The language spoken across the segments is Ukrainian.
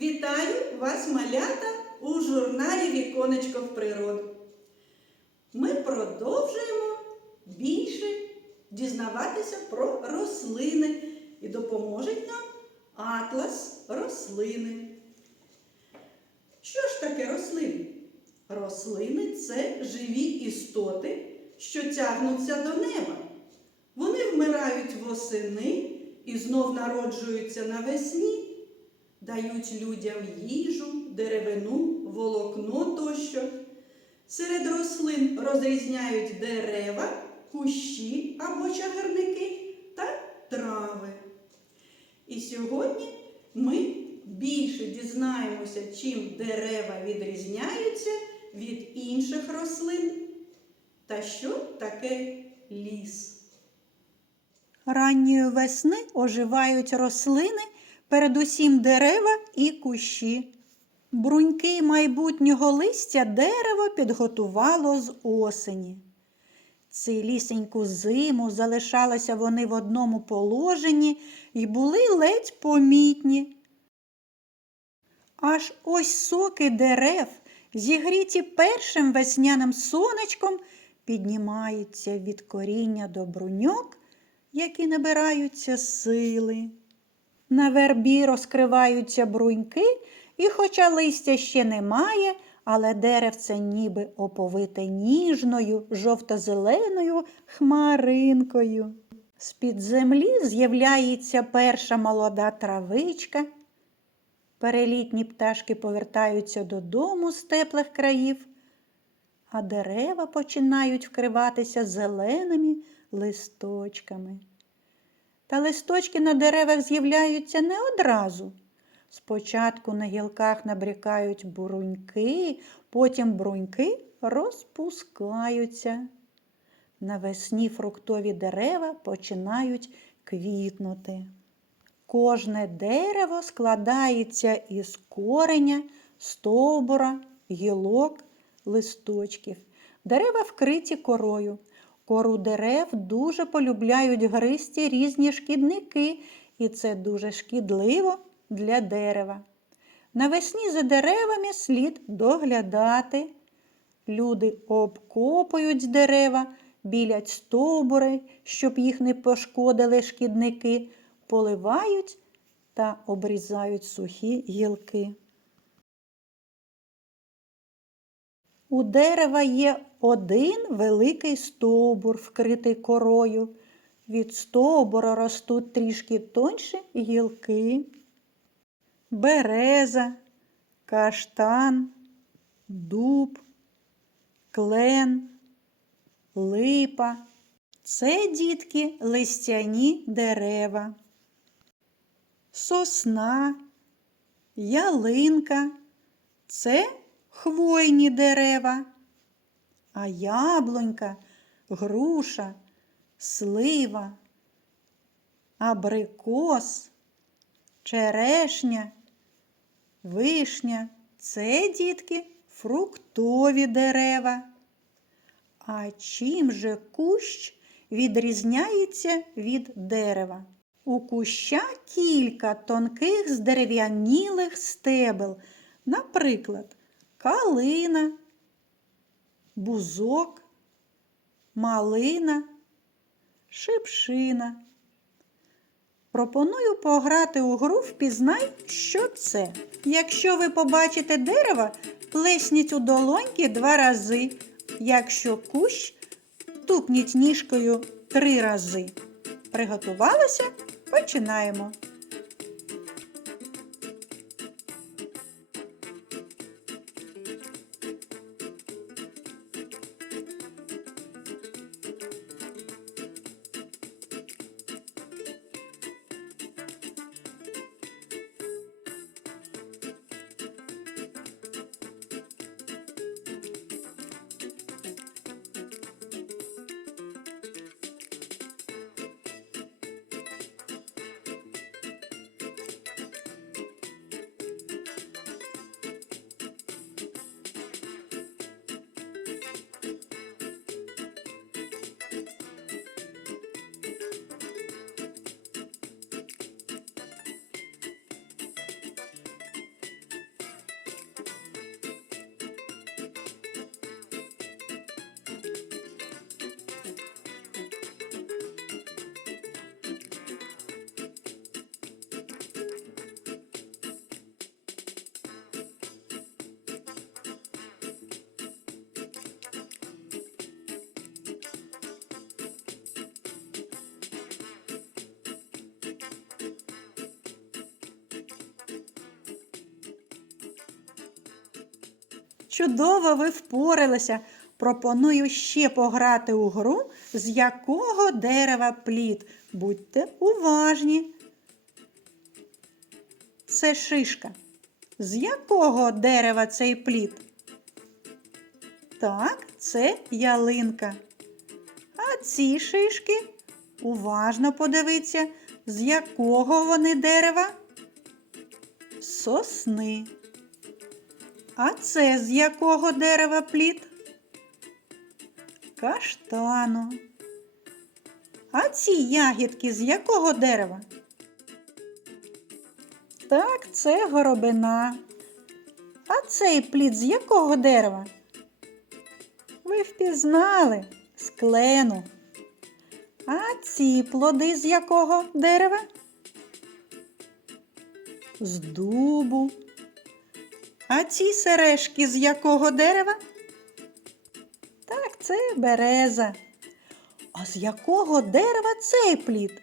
Вітаю вас, малята, у журналі Віконечко в природу. Ми продовжуємо більше дізнаватися про рослини і допоможе нам атлас рослини. Що ж таке рослини? Рослини це живі істоти, що тягнуться до неба. Вони вмирають восени і знов народжуються навесні, дають людям їжу, деревину, волокно тощо. Серед рослин розрізняють дерева, кущі або чагарники та трави. І сьогодні ми більше дізнаємося, чим дерева відрізняються від інших рослин та що таке ліс. Ранньої весни оживають рослини, передусім дерева і кущі. Бруньки майбутнього листя дерево підготувало з осені. Цілісіньку зиму залишалися вони в одному положенні і були ледь помітні. Аж ось соки дерев, зігріті першим весняним сонечком, піднімаються від коріння до бруньок, які набираються сили. На вербі розкриваються бруньки, і хоча листя ще немає, але деревце ніби оповите ніжною, жовто-зеленою хмаринкою. З-під землі з'являється перша молода травичка. Перелітні пташки повертаються додому з теплих країв, а дерева починають вкриватися зеленими листочками. Та листочки на деревах з'являються не одразу. Спочатку на гілках набрякають буруньки, потім бруньки розпускаються. Навесні фруктові дерева починають квітнути. Кожне дерево складається із кореня, стовбура, гілок, листочків. Дерева вкриті корою. Кору дерев дуже полюбляють гристі різні шкідники, і це дуже шкідливо для дерева. Навесні за деревами слід доглядати. Люди обкопують дерева, білять стовбури, щоб їх не пошкодили шкідники, поливають та обрізають сухі гілки. У дерева є один великий стовбур, вкритий корою. Від стовбура ростуть трішки тонші гілки. Береза, каштан, дуб, клен, липа. Це, дітки, листяні дерева. Сосна, ялинка це хвойні дерева, а яблунька, груша, слива, абрикос, черешня, вишня це, дітки, фруктові дерева. А чим же кущ відрізняється від дерева? У куща кілька тонких здерев'янілих стебел, наприклад, калина, бузок, малина, шипшина. Пропоную пограти у гру Впізнай, що це. Якщо ви побачите дерево, плесніть у долоньки два рази. Якщо кущ, тупніть ніжкою три рази. Приготувалися? Починаємо. Чудово ви впоралися. Пропоную ще пограти у гру, з якого дерева плід. Будьте уважні. Це шишка. З якого дерева цей плід? Так, це ялинка. А ці шишки уважно подивіться, з якого вони дерева? Сосни. А це з якого дерева плід? Каштану. А ці ягідки з якого дерева? Так, це горобина. А цей плід з якого дерева? Ви впізнали з клену. А ці плоди з якого дерева? З дубу. А ці сережки з якого дерева? Так, це береза. А з якого дерева цей плід?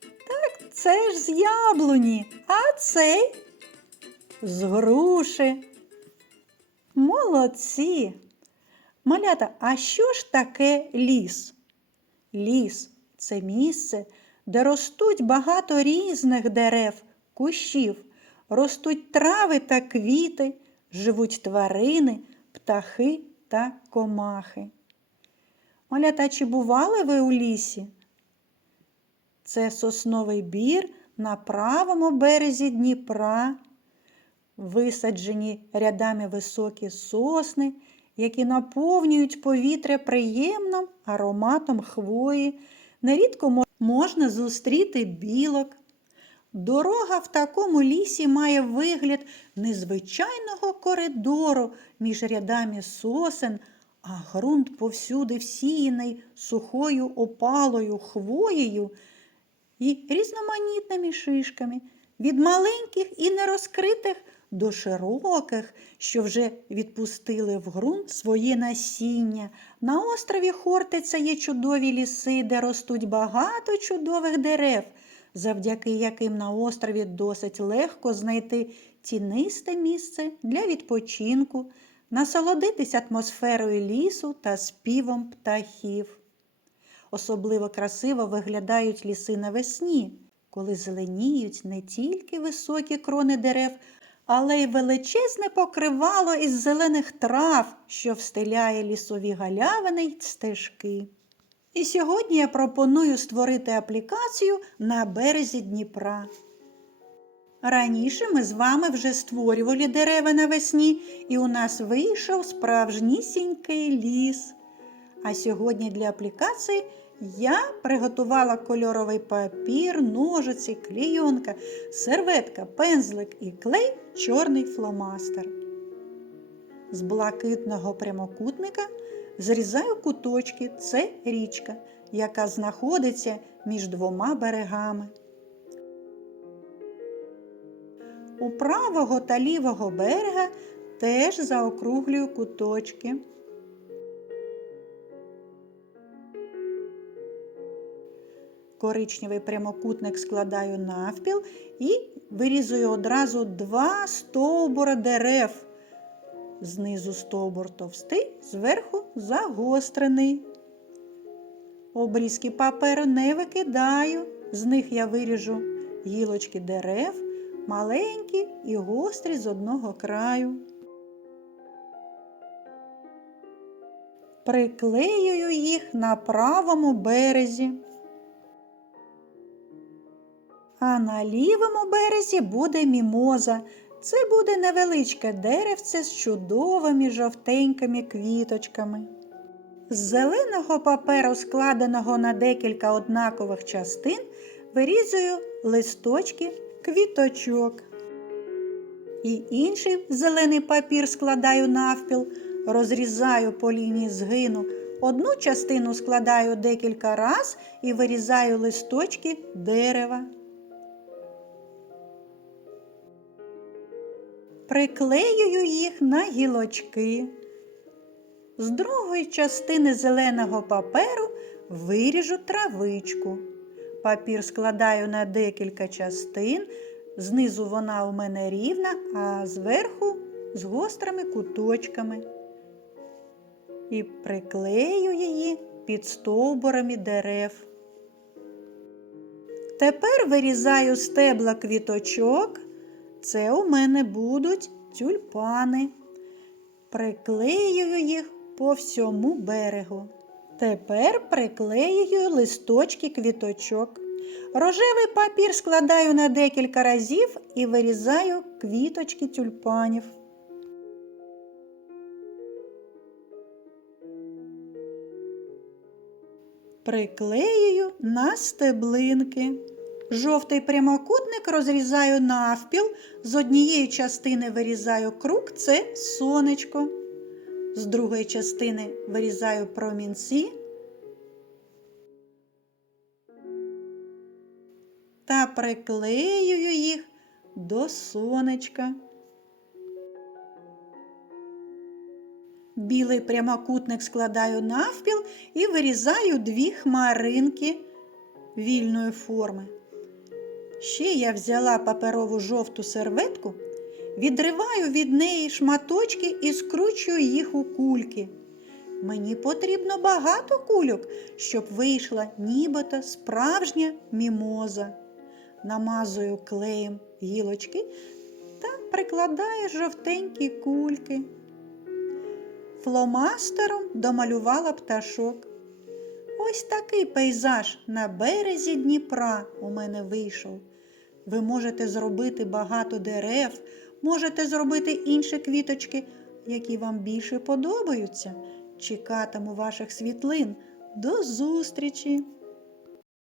Так, це ж з яблуні. А цей з груші. Молодці. Малята, а що ж таке ліс? Ліс це місце, де ростуть багато різних дерев, кущів, ростуть трави та квіти, живуть тварини, птахи та комахи. Малята, чи бували ви у лісі? Це сосновий бір на правому березі Дніпра, висаджені рядами високі сосни, які наповнюють повітря приємним ароматом хвої. Нерідко можна зустріти білок. Дорога в такому лісі має вигляд незвичайного коридору між рядами сосен, а ґрунт повсюди всіяний сухою опалою хвоєю і різноманітними шишками, від маленьких і нерозкритих до широких, що вже відпустили в ґрунт своє насіння. На острові Хортиця є чудові ліси, де ростуть багато чудових дерев, завдяки яким на острові досить легко знайти тінисте місце для відпочинку, насолодитись атмосферою лісу та співом птахів. Особливо красиво виглядають ліси навесні, коли зеленіють не тільки високі крони дерев, але й величезне покривало із зелених трав, що встиляє лісові галявини й стежки. І сьогодні я пропоную створити аплікацію на березі Дніпра. Раніше ми з вами вже створювали дерева навесні, і у нас вийшов справжнісінький ліс. А сьогодні для аплікації я приготувала кольоровий папір, ножиці, клійонка, серветка, пензлик і клей чорний фломастер. З блакитного прямокутника зрізаю куточки. Це річка, яка знаходиться між двома берегами. У правого та лівого берега теж заокруглюю куточки. Коричневий прямокутник складаю навпіл і вирізую одразу два стовбура дерев. Знизу стовбур товстий, зверху загострений. Обрізки паперу не викидаю, з них я виріжу гілочки дерев, маленькі і гострі з одного краю. Приклеюю їх на правому березі. А на лівому березі буде мімоза. Це буде невеличке деревце з чудовими жовтенькими квіточками. З зеленого паперу, складеного на декілька однакових частин, вирізую листочки квіточок. І інший зелений папір складаю навпіл, розрізаю по лінії згину. Одну частину складаю декілька раз і вирізаю листочки дерева. Приклеюю їх на гілочки. З другої частини зеленого паперу виріжу травичку. Папір складаю на декілька частин. Знизу вона у мене рівна, а зверху з гострими куточками і приклею її під стовбурами дерев. Тепер вирізаю стебла квіточок. Це у мене будуть тюльпани. Приклеюю їх по всьому берегу. Тепер приклеюю листочки квіточок. Рожевий папір складаю на декілька разів і вирізаю квіточки тюльпанів. Приклеюю на стеблинки. Жовтий прямокутник розрізаю навпіл, з однієї частини вирізаю круг, це сонечко. З другої частини вирізаю промінці та приклеюю їх до сонечка. Білий прямокутник складаю навпіл і вирізаю дві хмаринки вільної форми. Ще я взяла паперову жовту серветку, відриваю від неї шматочки і скручую їх у кульки. Мені потрібно багато кульок, щоб вийшла нібито справжня мімоза. Намазую клеєм гілочки та прикладаю жовтенькі кульки. Фломастером домалювала пташок. Ось такий пейзаж на березі Дніпра у мене вийшов. Ви можете зробити багато дерев, можете зробити інші квіточки, які вам більше подобаються. Чекатиму ваших світлин. До зустрічі!